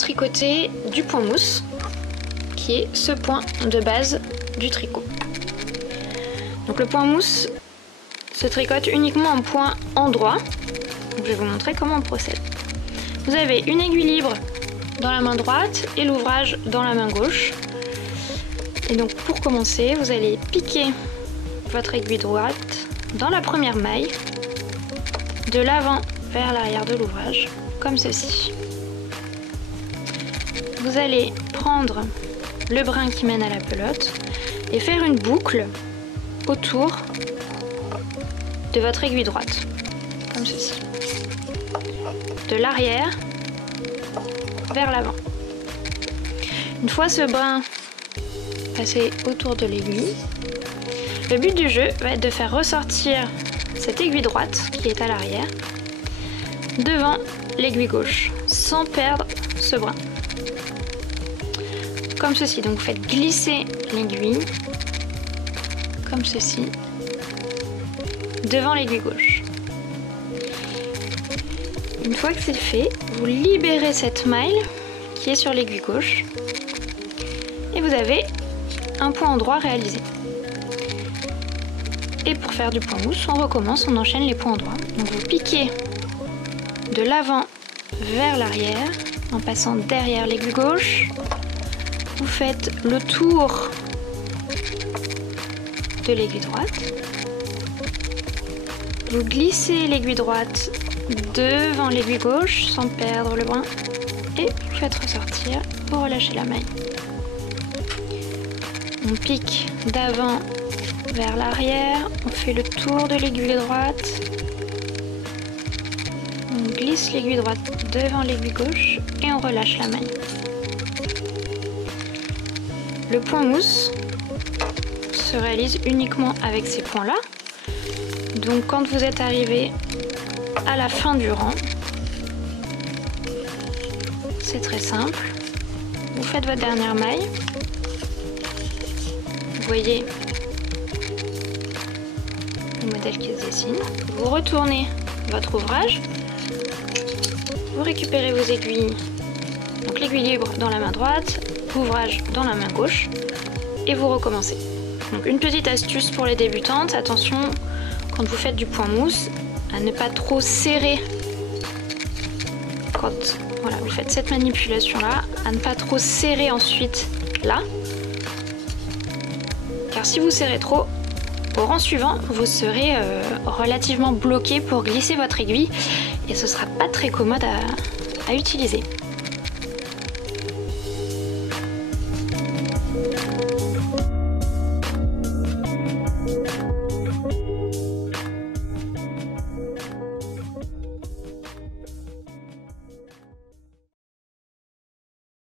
tricoter du point mousse, qui est ce point de base du tricot. Donc le point mousse se tricote uniquement en point endroit. Donc, je vais vous montrer comment on procède. Vous avez une aiguille libre dans la main droite et l'ouvrage dans la main gauche. Et donc pour commencer, vous allez piquer votre aiguille droite dans la première maille, de l'avant vers l'arrière de l'ouvrage, comme ceci. Vous allez prendre le brin qui mène à la pelote et faire une boucle autour de votre aiguille droite, comme ceci. De l'arrière vers l'avant. Une fois ce brin passé autour de l'aiguille, le but du jeu va être de faire ressortir cette aiguille droite qui est à l'arrière devant l'aiguille gauche sans perdre ce brin. Comme ceci, donc vous faites glisser l'aiguille comme ceci devant l'aiguille gauche. Une fois que c'est fait, vous libérez cette maille qui est sur l'aiguille gauche et vous avez un point endroit réalisé. Et pour faire du point mousse, on recommence, on enchaîne les points endroits. Donc vous piquez de l'avant vers l'arrière en passant derrière l'aiguille gauche. Vous faites le tour de l'aiguille droite. Vous glissez l'aiguille droite devant l'aiguille gauche sans perdre le brin et vous faites ressortir, vous relâchez la maille. On pique d'avant vers l'arrière, on fait le tour de l'aiguille droite, on glisse l'aiguille droite devant l'aiguille gauche et on relâche la maille. Le point mousse se réalise uniquement avec ces points-là. Donc quand vous êtes arrivé à la fin du rang, c'est très simple. Vous faites votre dernière maille. Vous voyez le modèle qui se dessine. Vous retournez votre ouvrage. Vous récupérez vos aiguilles. Donc l'aiguille libre dans la main droite, l'ouvrage dans la main gauche. Et vous recommencez. Donc une petite astuce pour les débutantes, attention quand vous faites du point mousse à ne pas trop serrer quand voilà, vous faites cette manipulation là, à ne pas trop serrer ensuite là, car si vous serrez trop, au rang suivant vous serez relativement bloqué pour glisser votre aiguille et ce sera pas très commode à utiliser.